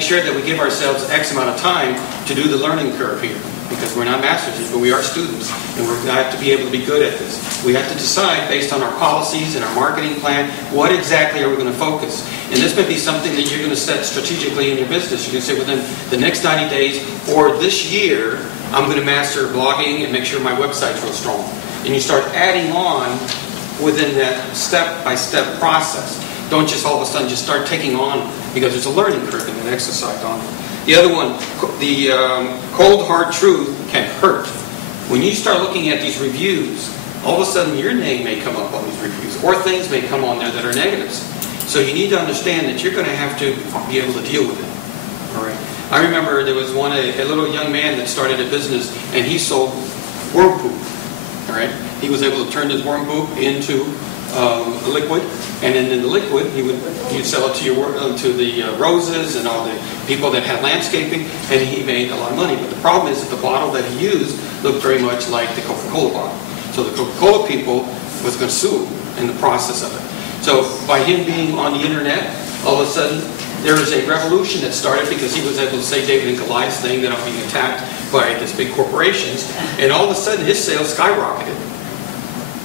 make sure that we give ourselves X amount of time to do the learning curve here, because we're not masters, but we are students, and we have to be able to be good at this. We have to decide, based on our policies and our marketing plan, what exactly are we going to focus. And this may be something that you're going to set strategically in your business. You can say within the next 90 days or this year, I'm going to master blogging and make sure my website's real strong. And you start adding on within that step-by-step process. Don't just all of a sudden just start taking on, because there's a learning curve in that exercise on it. The other one, the cold hard truth can hurt. When you start looking at these reviews, all of a sudden your name may come up on these reviews, or things may come on there that are negatives. So you need to understand that you're going to have to be able to deal with it. All right. I remember there was a little young man that started a business, and he sold worm poop. All right. He was able to turn his worm poop into a liquid, and then in the liquid you'd sell it to the roses and all the people that had landscaping, and he made a lot of money. But the problem is that the bottle that he used looked very much like the Coca-Cola bottle. So the Coca-Cola people was going to sue him in the process of it. So by him being on the internet, all of a sudden there was a revolution that started, because he was able to say David and Goliath thing, that I'm being attacked by these big corporations, and all of a sudden his sales skyrocketed.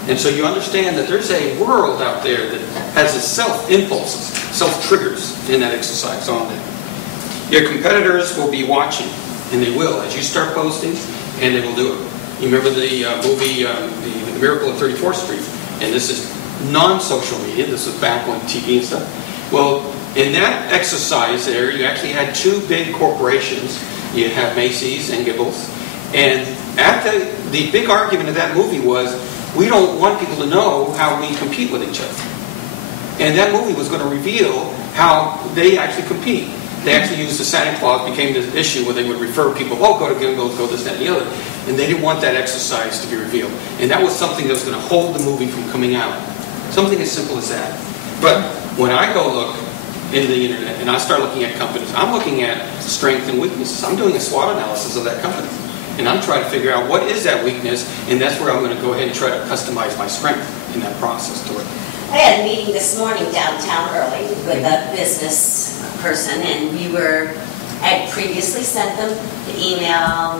And so you understand that there's a world out there that has its self-impulses, self-triggers in that exercise on it. Your competitors will be watching, and they will, as you start posting, and they will do it. You remember the movie The Miracle of 34th Street, and this is non-social media. This was back on TV and stuff. Well, in that exercise there, you actually had two big corporations. You have Macy's and Gibbels. And at the big argument of that movie was, we don't want people to know how we compete with each other. And that movie was going to reveal how they actually compete. They actually used the Santa Claus, became this issue where they would refer people, oh, go to Gimbels, go this, that, and the other. And they didn't want that exercise to be revealed. And that was something that was going to hold the movie from coming out. Something as simple as that. But when I go look into the internet and I start looking at companies, I'm looking at strengths and weaknesses. I'm doing a SWOT analysis of that company. And I'm trying to figure out what is that weakness, and that's where I'm going to go ahead and try to customize my strength in that process to it. I had a meeting this morning downtown early with a business person, and I previously sent them the email,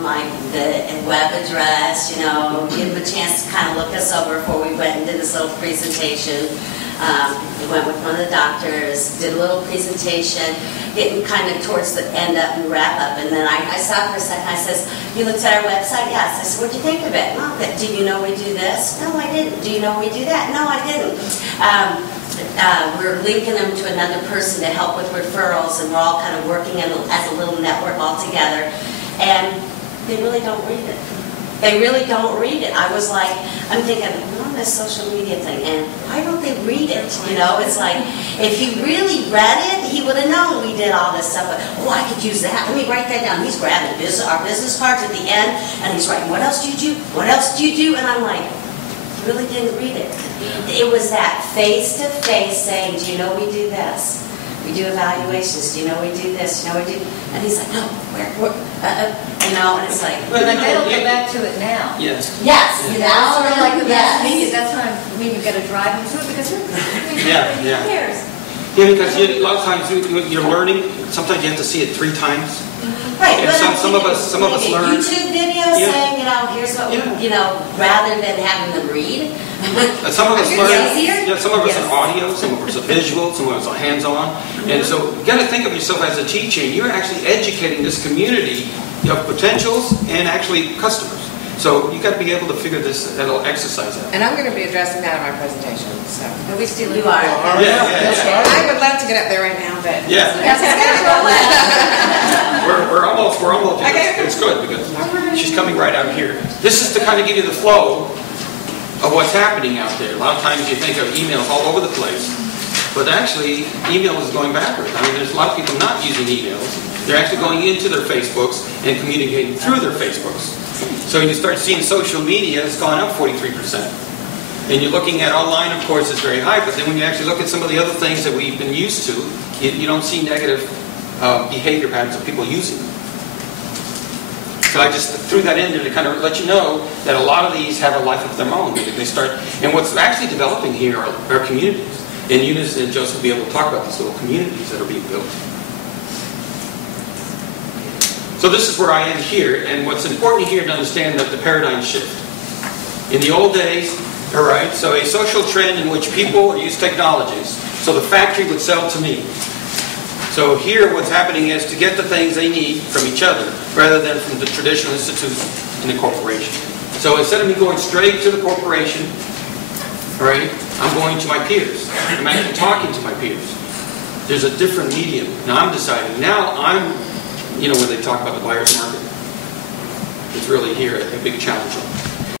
the web address, give them a chance to kind of look us over before we went and did this little presentation. We went with one of the doctors, did a little presentation, getting kind of towards the end up and wrap up. And then I stopped for a second. I says, you looked at our website? Yes. I said, what'd you think of it? No, do you know we do this? No, I didn't. Do you know we do that? No, I didn't. We're linking them to another person to help with referrals, and we're all kind of working as a little network all together. And they really don't read it. They really don't read it. I was like, I'm thinking, this social media thing, and why don't they read it? It's like, if he really read it, he would have known we did all this stuff. But, I could use that. Let me write that down. He's grabbing our business cards at the end, and he's writing, what else do you do? What else do you do? And I'm like, he really didn't read it. It was that face-to-face saying, do you know we do this? We do evaluations. Do you know we do this? Do you know we do? And he's like, no, and it's like. But they don't get back to it now. Yes. Now they're like the yes. media. That's when you've got to drive them to it, because who cares? Yeah, because a lot of times you're learning. Sometimes you have to see it 3 times. Right. And some of us learn. YouTube videos saying, here's what rather than having them read. Some of us learn. Easier? Some of us are audio, some of us are visual, some of us are hands-on. And so you got to think of yourself as a teacher, and you're actually educating this community of potentials and actually customers. So you got to be able to figure this little exercise out. And I'm going to be addressing that in my presentation. So. Are we still? You are. I would love to get up there right now, but we're almost. It's good because she's coming right out here. This is to kind of give you the flow of what's happening out there. A lot of times you think of emails all over the place, but actually email is going backwards. I mean, there's a lot of people not using emails. They're actually going into their Facebooks and communicating through their Facebooks. So you start seeing social media has gone up 43%. And you're looking at online, of course, is very high, but then when you actually look at some of the other things that we've been used to, you don't see negative behavior patterns of people using them. So I just threw that in there to kind of let you know that a lot of these have a life of their own. They start, and what's actually developing here are communities. And Eunice and Joseph will be able to talk about these little communities that are being built. So this is where I am here, and what's important here to understand that the paradigm shift. In the old days, all right, so a social trend in which people use technologies. So the factory would sell to me. So here what's happening is to get the things they need from each other rather than from the traditional institute in the corporation. So instead of me going straight to the corporation, all right, I'm going to my peers. I'm actually talking to my peers. There's a different medium. Now I'm deciding. Now I'm, when they talk about the buyer's market, it's really here a big challenge.